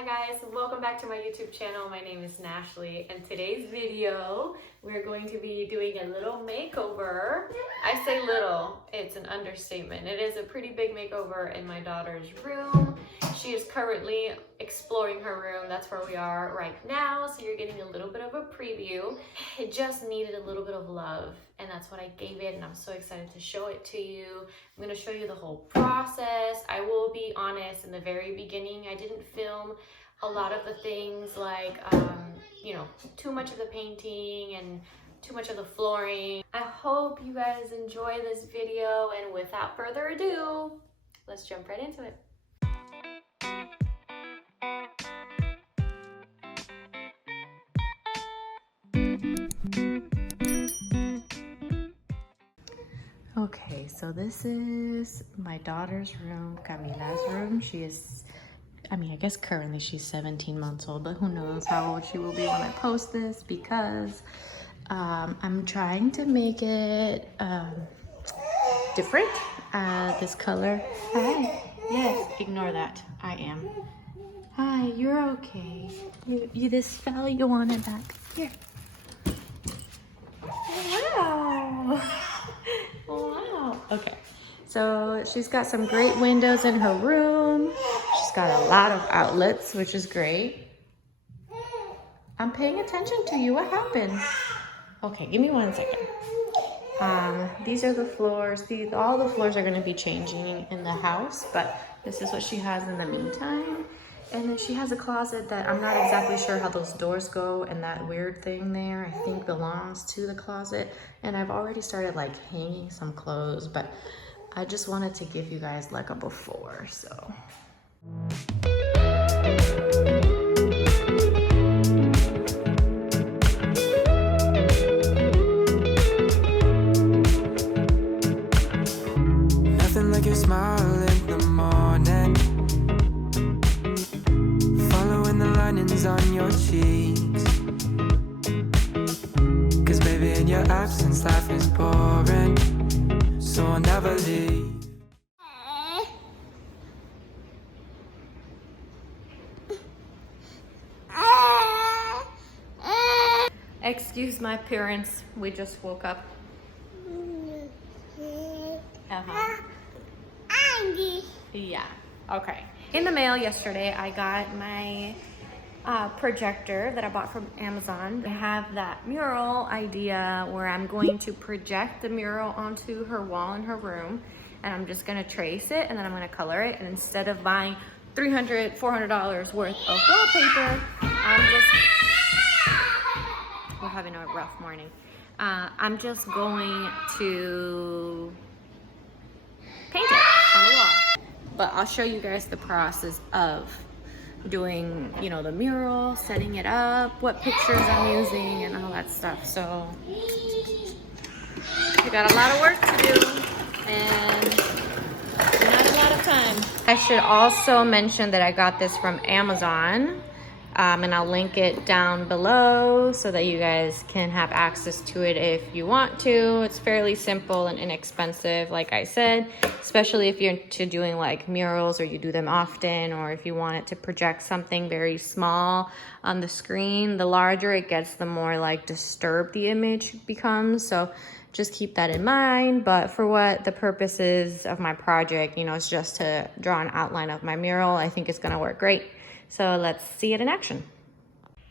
Hi guys, welcome back to my YouTube channel. My name is Nashley, and today's video we're going to be doing a little makeover. I say little, it's an understatement. It is a pretty big makeover in my daughter's room. She is currently exploring her room. That's where we are right now, so you're getting a little bit of a preview. It just needed a little bit of love, and that's what I gave it, and I'm so excited to show it to you. I'm going to show you the whole process. I will be honest, in the very beginning I didn't film a lot of the things like you know, too much of the painting and too much of the flooring. I hope you guys enjoy this video, and without further ado, let's jump right into it. Okay, so this is my daughter's room, Camila's room. She is, I guess currently she's 17 months old, but who knows how old she will be when I post this, because I'm trying to make it different. This color. Hi. Yes, ignore that. I am. Hi, you're okay. You this fell, you want it back. Here. Wow. Wow. Okay. So she's got some great windows in her room. She's got a lot of outlets, which is great. I'm paying attention to you. What happened? Okay, give me 1 second. These are the floors. All the floors are going to be changing in the house, but this is what she has in the meantime. And then she has a closet that I'm not exactly sure how those doors go, and that weird thing there I think belongs to the closet. And I've already started like hanging some clothes, but I just wanted to give you guys like a before, so. Nothing like your smile in the morning, following the linings on your cheeks. 'Cause baby, in your absence life is boring, so I'll never leave. Excuse my parents, we just woke up. Yeah, okay. In the mail yesterday, I got my projector that I bought from Amazon. I have that mural idea where I'm going to project the mural onto her wall in her room, and I'm just gonna trace it, and then I'm gonna color it. And instead of buying $300, $400 worth of wallpaper, we're having a rough morning. I'm just going to paint it on the wall. But I'll show you guys the process of doing, you know, the mural, setting it up, what pictures I'm using, and all that stuff. So we got a lot of work to do and not a lot of time. I should also mention that I got this from Amazon. And I'll link it down below so that you guys can have access to it if you want to. It's fairly simple and inexpensive, like I said, especially if you're into doing like murals, or you do them often, or if you want it to project something very small on the screen. The larger it gets, the more like disturbed the image becomes. So just keep that in mind. But for what the purposes of my project, you know, it's just to draw an outline of my mural. I think it's gonna work great. So let's see it in action.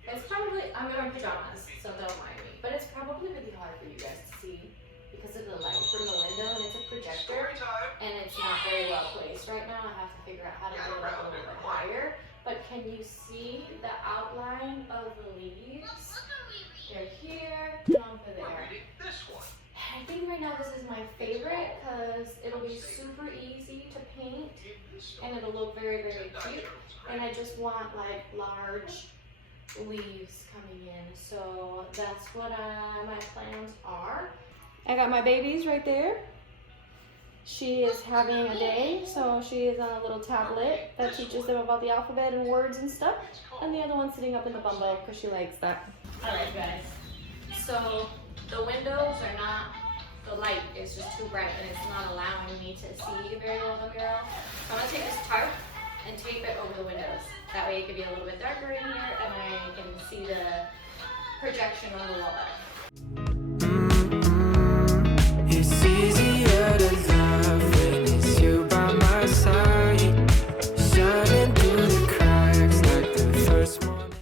It's probably, I'm in my pajamas, so don't mind me. But it's probably really hard for you guys to see because of the light from the window, and it's a projector, and it's not very well placed right now. I have to figure out how to go up a little bit higher. But can you see the outline of the leaves? They're here and over there. I think right now this is my favorite because it'll be super easy to paint, and it'll look very, very cute. And I just want like large leaves coming in. So that's what my plans are. I got my babies right there. She is having a day, so she is on a little tablet that teaches them about the alphabet and words and stuff. And the other one's sitting up in the bumbo because she likes that. All right, guys. So the windows are not, the light is just too bright, and it's not allowing me to see very well the mural. So I'm gonna take this tarp and tape it over the windows. That way it could be a little bit darker in here and I can see the projection on the wall better. It's easier to love when it's you by my side, shining through the cracks like the first morning.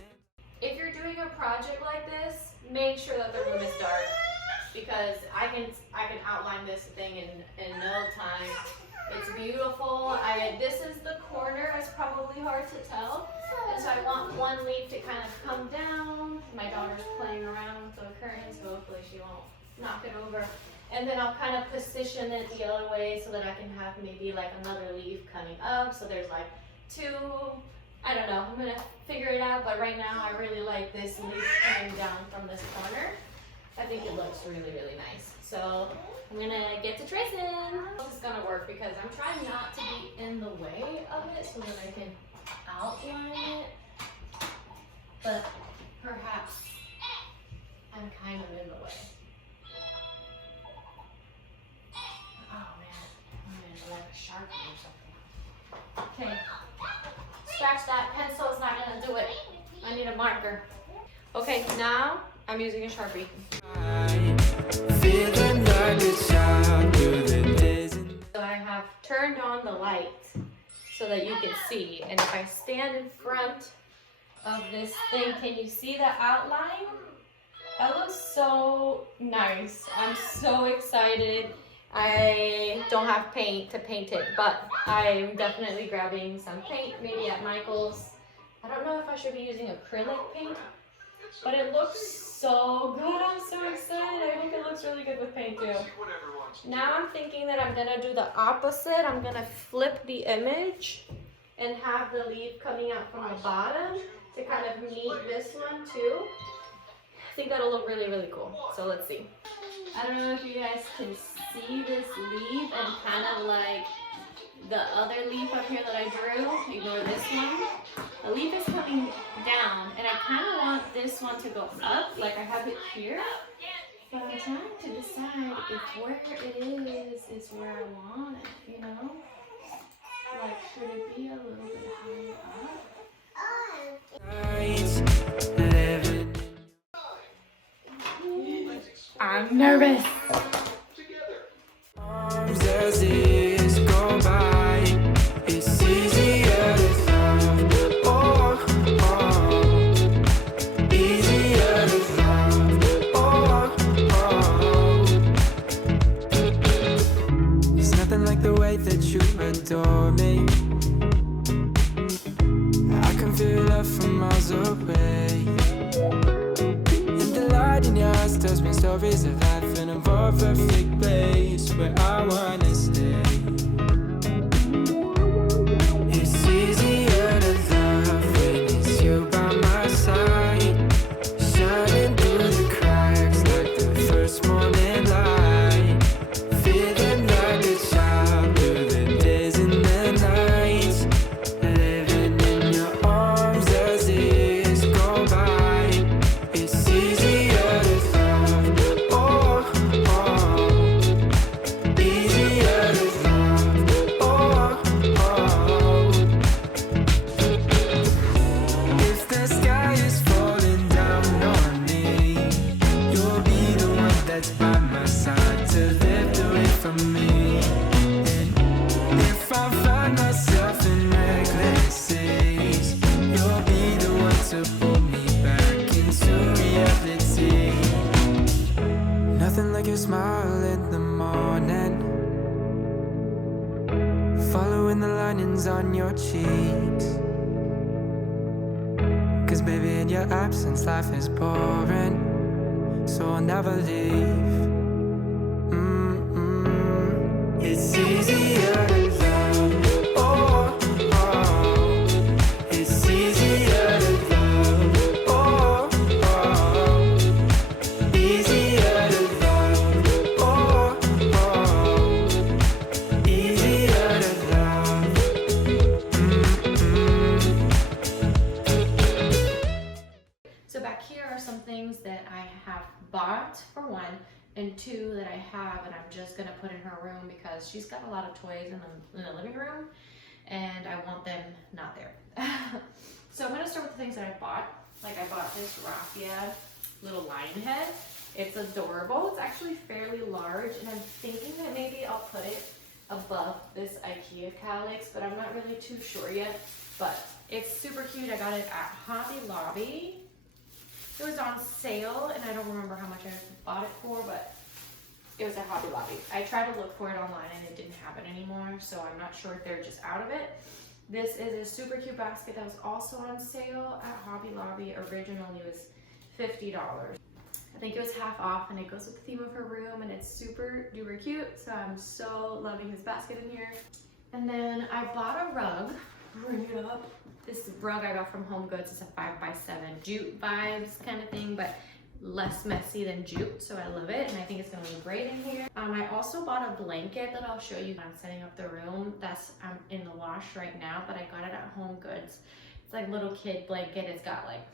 If you're doing a project like this, make sure that the room is dark, because I can outline this thing in no time. It's beautiful. This is the corner. It's probably hard to tell, and so I want one leaf to kind of come down. My daughter's playing around with the curtain, so hopefully she won't knock it over. And then I'll kind of position it the other way so that I can have maybe like another leaf coming up. So there's like two, I don't know, I'm gonna figure it out, but right now I really like this leaf coming down from this corner. I think it looks really, really nice. So I'm gonna get to tracing. This is gonna work because I'm trying not to be in the way of it so that I can outline it, but perhaps I'm kind of in the way. Oh man, I'm gonna like a Sharpie or something. Okay, scratch that. Pencil is not gonna do it. I need a marker. Okay, now I'm using a Sharpie. Feeling like a child through the days. So I have turned on the light so that you can see. And if I stand in front of this thing, can you see the outline? That looks so nice. I'm so excited. I don't have paint to paint it, but I'm definitely grabbing some paint, maybe at Michael's. I don't know if I should be using acrylic paint, but it looks so good. I'm so excited. I think it looks really good with paint too. Now I'm thinking that I'm gonna do the opposite. I'm gonna flip the image and have the leaf coming out from the bottom to kind of meet this one too. I think that'll look really, really cool. So let's see. I don't know if you guys can see this leaf and kind of like the other leaf up here that I drew. Ignore this one. The leaf is coming down and I kind of want this one to go up, like I have it here. But I'm trying to decide if where it is where I want it, you know? Like, should it be a little bit higher up? I'm nervous. Arms as years go by, it's easier to love. Oh, oh, easier to love. Oh, oh. There's nothing like the way that you adore me. I can feel love from miles away. And the light in your eyes tells me stories of life in a more perfect place where I wanna stay. It's easier to love when it's you by my side, shining through the cracks like the first morning light. Feeling like a child through the days and the nights, living in your arms as years go by. It's easier to love. Oh, oh, easier to love. Oh, oh. If the sky is falling down on me, you'll be the one that's by my side to lift away from me. And if I find myself in reckless days, you'll be the one to pull me back into reality. Nothing like your smile in the morning, following the linings on your cheeks. Cause baby, in your absence, life is boring, so I'll never leave. It's easier to love. Oh, oh, it's easier to love. Oh, oh, easier to love. Oh, oh, easier to love. So back here are some things that I have bought, for one, and two that I have and I'm just gonna put in her room because she's got a lot of toys in the living room. and I want them not there. So I'm gonna start with the things that I bought. Like I bought this raffia little lion head. It's adorable. It's actually fairly large, and I'm thinking that maybe I'll put it above this IKEA calyx, but I'm not really too sure yet. But it's super cute. I got it at Hobby Lobby. It was on sale, and I don't remember how much I bought it for, but it was at Hobby Lobby. I tried to look for it online, and it didn't have it anymore, so I'm not sure if they're just out of it. This is a super cute basket that was also on sale at Hobby Lobby. Originally, it was $50. I think it was half off, and it goes with the theme of her room, and it's super duper cute, so I'm so loving this basket in here. And then I bought a rug. Bring it up. This rug I got from Home Goods. It's a 5x7 jute vibes kind of thing, but less messy than jute, so I love it, and I think it's gonna look great in here. I also bought a blanket that I'll show you when I'm setting up the room. That's in the wash right now, but I got it at Home Goods. It's like a little kid blanket. It's got like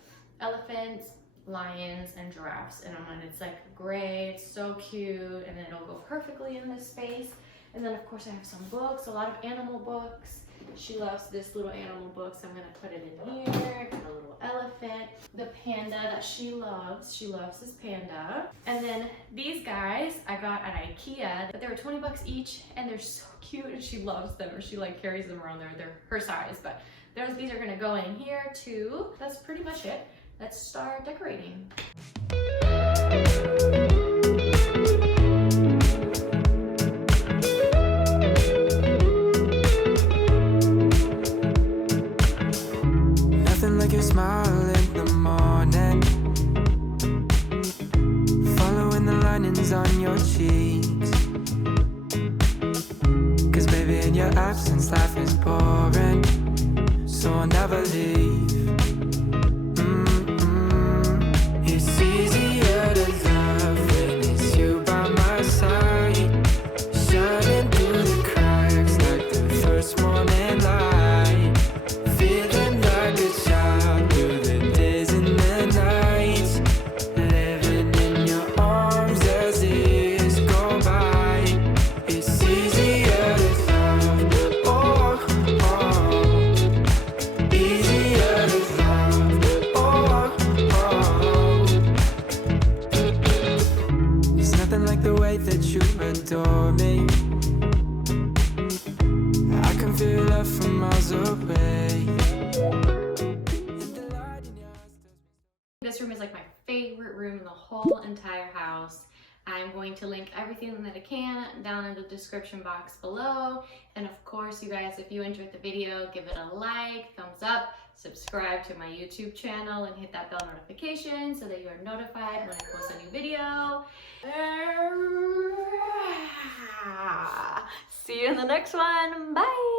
elephants, lions, and giraffes in them, and it's like gray. It's so cute, and then it'll go perfectly in this space. And then of course I have some books, a lot of animal books. She loves this little animal book, so I'm gonna put it in here. Got a little elephant. The panda that she loves this panda. And then these guys I got at IKEA, but they were 20 bucks each, and they're so cute, and she loves them, or she like carries them around there. They're her size, but these are gonna go in here too. That's pretty much it. Let's start decorating. Nothing like your smile in the morning, following the linings on your cheeks. 'Cause baby, in your absence life is boring, so I'll never leave. It's easier to love when it's you by my side, shining through the cracks like the first morning light, feeling like a child through the days and the nights, living in your arms as years go by. It's easier to love, oh, oh, easier to love, oh, oh. There's nothing like the way that you adore me. I can feel love from miles away. This room is like my favorite room in the whole entire house. I'm going to link everything that I can down in the description box below. And of course, you guys, if you enjoyed the video, give it a like, thumbs up, subscribe to my YouTube channel, and hit that bell notification so that you are notified when I post a new video. See you in the next one. Bye.